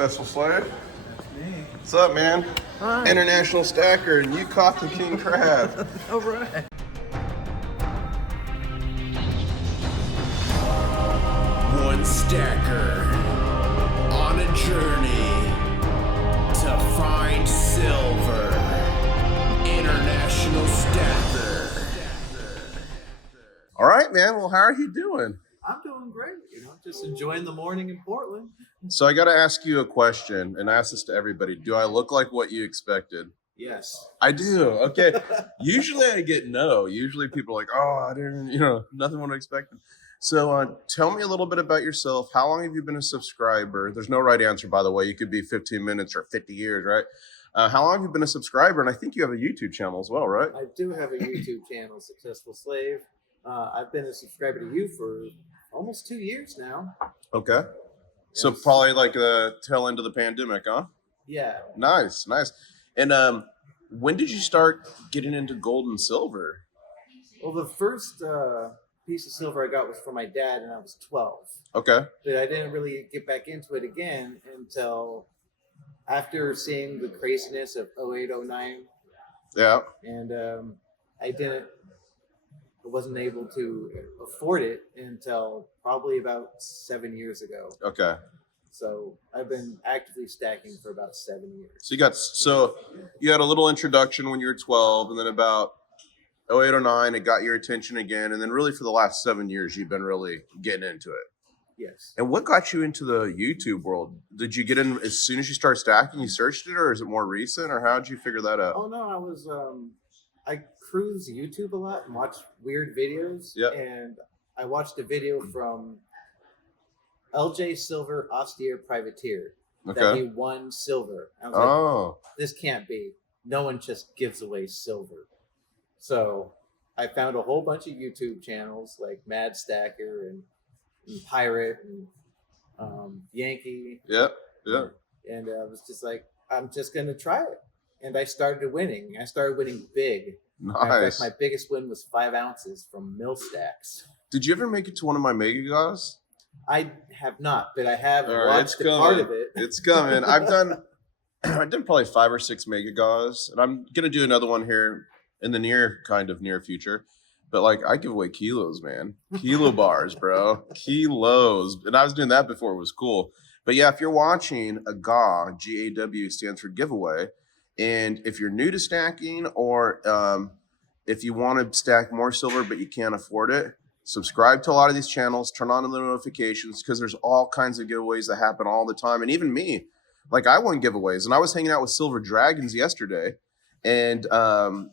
Successful Slave. That's me. What's up, man? Hi. International stacker, and you caught the king crab. All right. One stacker on a journey to find silver. International stacker. All right, man. Well, how are you doing? I'm doing great. Just enjoying the morning in Portland. So I got to ask you a question, and I ask this to everybody. Do I look like what you expected? Yes. I do. Okay. Usually I get no. Usually people are like, oh, I didn't, nothing what I expected. So tell me a little bit about yourself. How long have you been a subscriber? There's no right answer, by the way. You could be 15 minutes or 50 years, right? How long have you been a subscriber? And I think you have a YouTube channel as well, right? I do have a YouTube channel, Successful Slave. I've been a subscriber to you for almost 2 years now. Okay. So Yes. probably like the tail end of the pandemic, huh? Yeah. Nice. And when did you start getting into gold and silver? Well, the first piece of silver I got was from my dad, and I was 12. Okay. But I didn't really get back into it again until after seeing the craziness of 08, 09. Yeah. And I wasn't able to afford it until probably about 7 years ago. Okay. So I've been actively stacking for about 7 years. So you had a little introduction when you were 12, and then about 08, 09, it got your attention again, and then really for the last 7 years, you've been really getting into it. Yes. And what got you into the YouTube world? Did you get in as soon as you started stacking, you searched it, or is it more recent, or how did you figure that out? Oh no, I cruise YouTube a lot and watch weird videos. Yep. And I watched a video from LJ Silver Austere Privateer that he won silver. I was like, this can't be. No one just gives away silver. So I found a whole bunch of YouTube channels like Mad Stacker and Pirate and Yankee. Yeah. And I was just like, I'm just going to try it. And I started winning. I started winning big. Nice. In fact, my biggest win was 5 ounces from mill stacks. Did you ever make it to one of my mega guys? I have not, but I have It's watched a part of it. It's coming. I've done probably 5 or 6 mega guys, and I'm gonna do another one here in the near future. But like, I give away kilos, man. Kilo bars, bro. Kilos. And I was doing that before it was cool. But yeah, if you're watching a GAW, GAW stands for giveaway. And if you're new to stacking, or if you want to stack more silver but you can't afford it, subscribe to a lot of these channels, turn on the notifications, because there's all kinds of giveaways that happen all the time. And even me, like, I won giveaways, and I was hanging out with Silver Dragons yesterday, and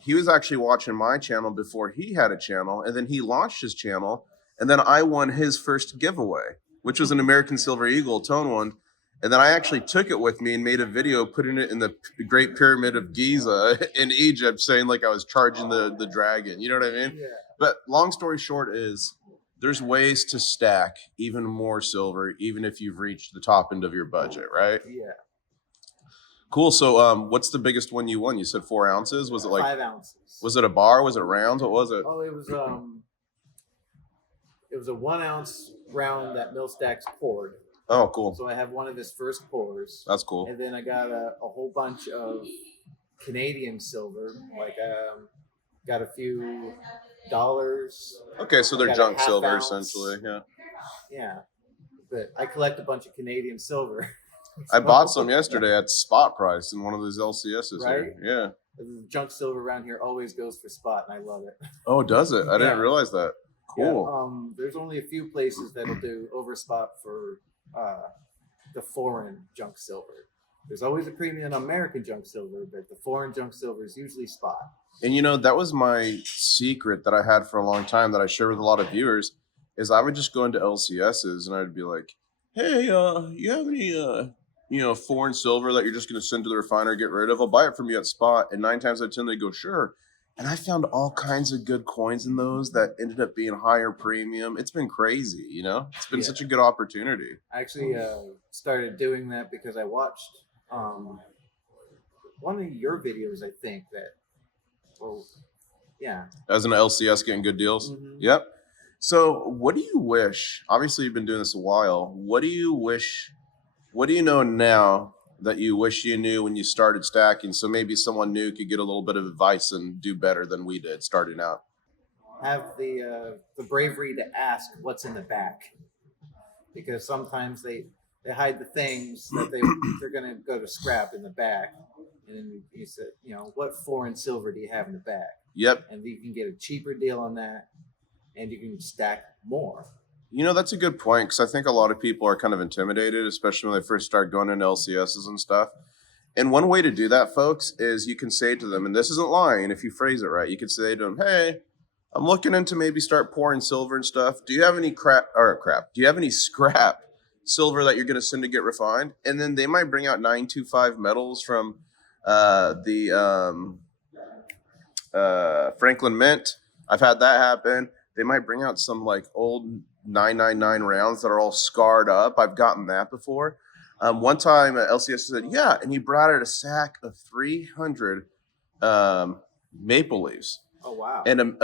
he was actually watching my channel before he had a channel, and then he launched his channel, and then I won his first giveaway, which was an American Silver Eagle tone one. And then I actually took it with me and made a video putting it in the Great Pyramid of Giza in Egypt, saying like I was charging the dragon. You know what I mean? Yeah. But long story short is there's ways to stack even more silver, even if you've reached the top end of your budget, right? Yeah. Cool. So what's the biggest one you won? You said 4 ounces. Was it like 5 ounces? Was it a bar? Was it rounds? What was it? Oh, it was a 1 ounce round that mill stacks poured. Oh, cool. So I have one of his first pours. That's cool. And then I got a whole bunch of Canadian silver. Like got a few dollars. Okay, so they're got a junk half silver ounce. essentially. Yeah. Yeah. But I collect a bunch of Canadian silver. I bought some yesterday at spot price in one of those LCSs Right? here. Yeah. The junk silver around here always goes for spot, and I love it. Oh, does it? I didn't Yeah. realize that. Cool. Yeah, there's only a few places that'll do overspot for the foreign junk silver. There's always a premium on American junk silver, but the foreign junk silver is usually spot. And that was my secret that I had for a long time that I share with a lot of viewers is I would just go into LCSs and I'd be like, hey, you have any foreign silver that you're just going to send to the refiner, get rid of? I'll buy it from you at spot. And 9 times out of 10, they go, sure. And I found all kinds of good coins in those that ended up being higher premium. It's been crazy, It's been such a good opportunity. I actually started doing that because I watched one of your videos, I think, As an LCS getting good deals? Mm-hmm. Yep. So what do you wish? Obviously, you've been doing this a while. What do you wish What do you know now that you wish you knew when you started stacking? So maybe someone new could get a little bit of advice and do better than we did starting out. Have the bravery to ask what's in the back, because sometimes they hide the things that they're gonna go to scrap in the back, and you said, what foreign silver do you have in the back? Yep. And you can get a cheaper deal on that, and you can stack more. That's a good point, because I think a lot of people are kind of intimidated, especially when they first start going into LCSs and stuff. And one way to do that, folks, is you can say to them, and this isn't lying if you phrase it right, you could say to them, hey, I'm looking into maybe start pouring silver and stuff. Do you have any crap? Do you have any scrap silver that you're going to send to get refined? And then they might bring out 925 metals from the Franklin Mint. I've had that happen. They might bring out some like old 999 rounds that are all scarred up. I've gotten that before. One time LCS said, yeah, and he brought out a sack of 300 maple leaves. Oh, wow. And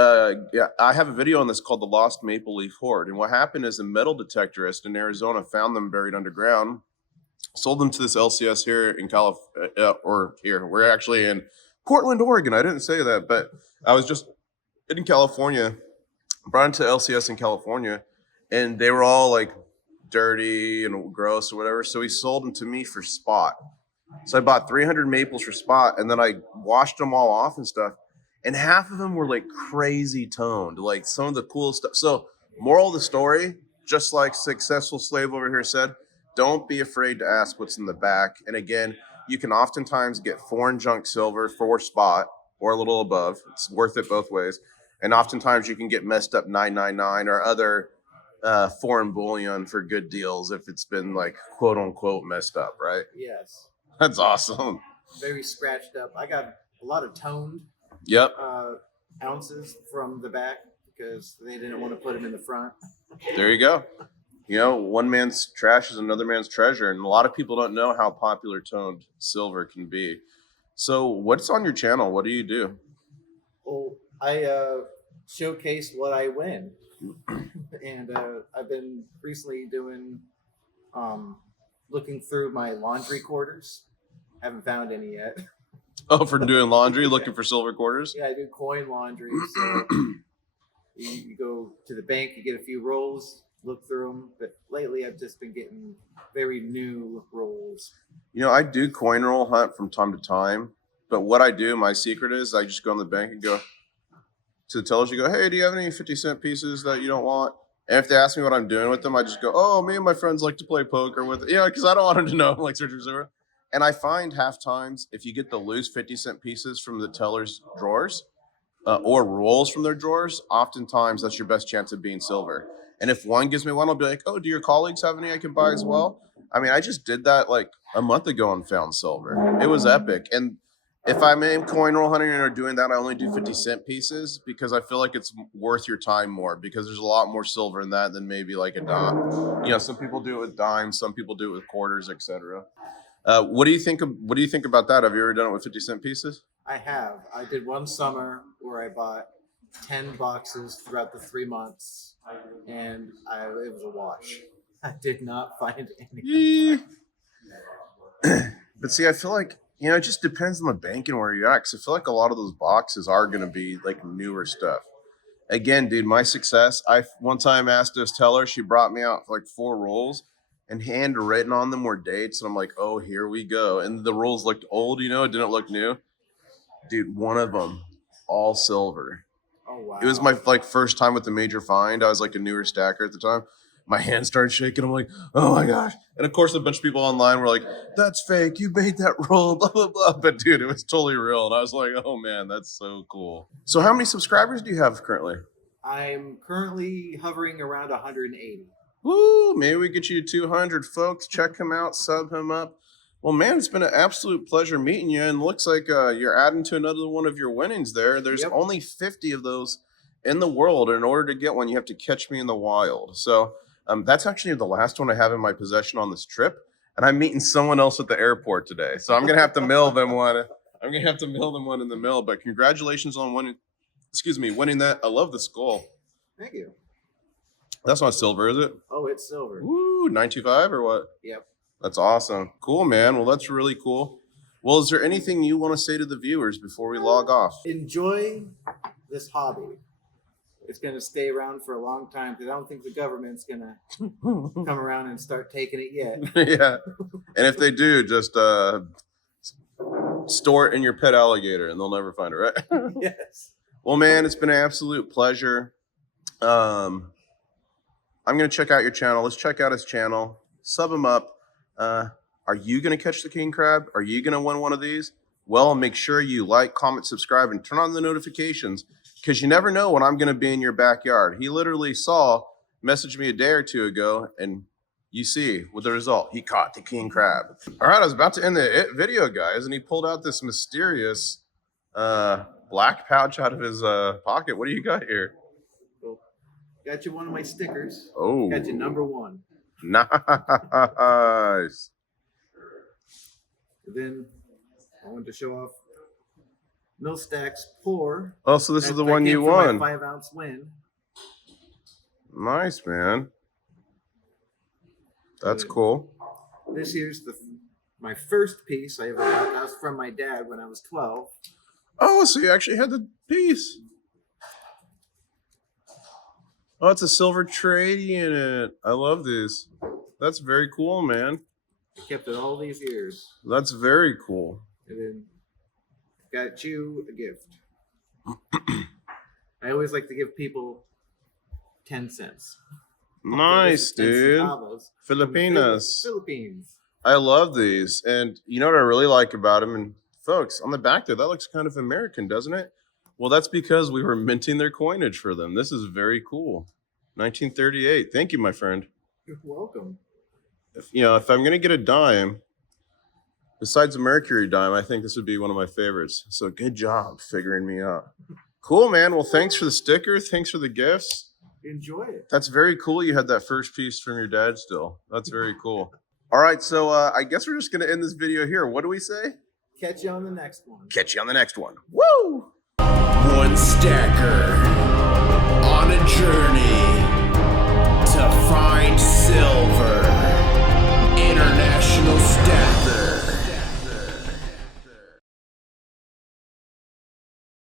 yeah, I have a video on this called The Lost Maple Leaf Hoard. And what happened is a metal detectorist in Arizona found them buried underground, sold them to this LCS here in California, we're actually in Portland, Oregon. I didn't say that, but I was just in California, brought into LCS in California, and they were all like dirty and gross or whatever. So he sold them to me for spot. So I bought 300 maples for spot, and then I washed them all off and stuff. And half of them were like crazy toned, like some of the cool stuff. So moral of the story, just like Successful Slave over here said, don't be afraid to ask what's in the back. And again, you can oftentimes get foreign junk silver for spot or a little above. It's worth it both ways. And oftentimes you can get messed up 999 or other foreign bullion for good deals if it's been like quote unquote messed up, right? Yes. That's awesome. Very scratched up. I got a lot of toned ounces from the back because they didn't want to put them in the front. There you go. One man's trash is another man's treasure, and a lot of people don't know how popular toned silver can be. So what's on your channel? What do you do? Well, I showcase what I win. And I've been recently doing looking through my laundry quarters. Haven't found any yet. Oh, for doing laundry, looking for silver quarters? Yeah, I do coin laundry. So you go to the bank, you get a few rolls, look through them. But lately, I've just been getting very new rolls. I do coin roll hunt from time to time. But what I do, my secret is I just go in the bank and go to the tellers. You go, hey, do you have any 50-cent pieces that you don't want? And if they ask me what I'm doing with them, I just go, oh, me and my friends like to play poker with it. Because I don't want them to know I'm like searching for silver. And I find half times if you get the loose 50-cent pieces from the teller's drawers or rolls from their drawers, oftentimes that's your best chance of being silver. And if one gives me one, I'll be like, oh, do your colleagues have any I can buy as well? I mean, I just did that like a month ago and found silver. It was epic. And if I'm in coin roll hunting or doing that, I only do 50-cent pieces because I feel like it's worth your time more because there's a lot more silver in that than maybe like a dime. Some people do it with dimes, some people do it with quarters, etc. What do you think about that? Have you ever done it with 50-cent pieces? I have. I did one summer where I bought 10 boxes throughout the 3 months, and it was a wash. I did not find any. But see, I feel like it just depends on the bank and where you're at. Because I feel like a lot of those boxes are going to be like newer stuff. Again, dude, my success. I one time asked this teller. She brought me out like 4 rolls. And handwritten on them were dates. And I'm like, oh, here we go. And the rolls looked old, it didn't look new. Dude, one of them, all silver. Oh, wow. It was my first time with the major find. I was like a newer stacker at the time. My hand started shaking. I'm like, oh my gosh. And of course, a bunch of people online were like, that's fake. You made that roll, blah, blah, blah. But dude, it was totally real. And I was like, oh man, that's so cool. So how many subscribers do you have currently? I'm currently hovering around 180. Woo, maybe we get you to 200, folks. Check him out, sub him up. Well, man, it's been an absolute pleasure meeting you. And looks like you're adding to another one of your winnings there. There's only 50 of those in the world. In order to get one, you have to catch me in the wild. So that's actually the last one I have in my possession on this trip. And I'm meeting someone else at the airport today. So I'm going to have to mail them one. I'm going to have to mail them one in the mail. But congratulations on winning that. I love the skull. Thank you. That's not silver, is it? Oh, it's silver. Woo, 925 or what? Yep. That's awesome. Cool, man. Well, that's really cool. Well, is there anything you want to say to the viewers before we log off? Enjoy this hobby. It's going to stay around for a long time because I don't think the government's going to come around and start taking it yet. Yeah. And if they do, just store it in your pet alligator and they'll never find it, right? Yes. Well, man, it's been an absolute pleasure. I'm going to check out your channel. Let's check out his channel. Sub him up. Are you going to catch the king crab? Are you going to win one of these? Well, make sure you like, comment, subscribe, and turn on the notifications because you never know when I'm going to be in your backyard. He literally messaged me a day or two ago, and you see with the result, he caught the king crab. All right, I was about to end the video, guys, and he pulled out this mysterious black pouch out of his pocket. What do you got here? Well, got you one of my stickers. Oh. Got you number 1. Nice. And then I wanted to show off No Stacks Pour. Oh, so this is the one you for won. my 5-ounce win. Nice, man. That's cool. This here's my first piece I ever got. That was from my dad when I was 12. Oh, so you actually had the piece. Oh, it's a silver tradie in it. I love this. That's very cool, man. I kept it all these years. That's very cool. And then got you a gift. I always like to give people 10 cents. Nice, dude. Filipinas. Philippines. I love these. And you know what I really like about them? And folks, on the back there, that looks kind of American, doesn't it? Well, that's because we were minting their coinage for them. This is very cool. 1938. Thank you, my friend. You're welcome. If I'm going to get a dime, besides a Mercury dime, I think this would be one of my favorites. So good job figuring me out. Cool, man. Well, thanks for the sticker. Thanks for the gifts. Enjoy it. That's very cool. You had that first piece from your dad still. That's very cool. All right. So I guess we're just going to end this video here. What do we say? Catch you on the next one. Catch you on the next one. Woo! One stacker on a journey to find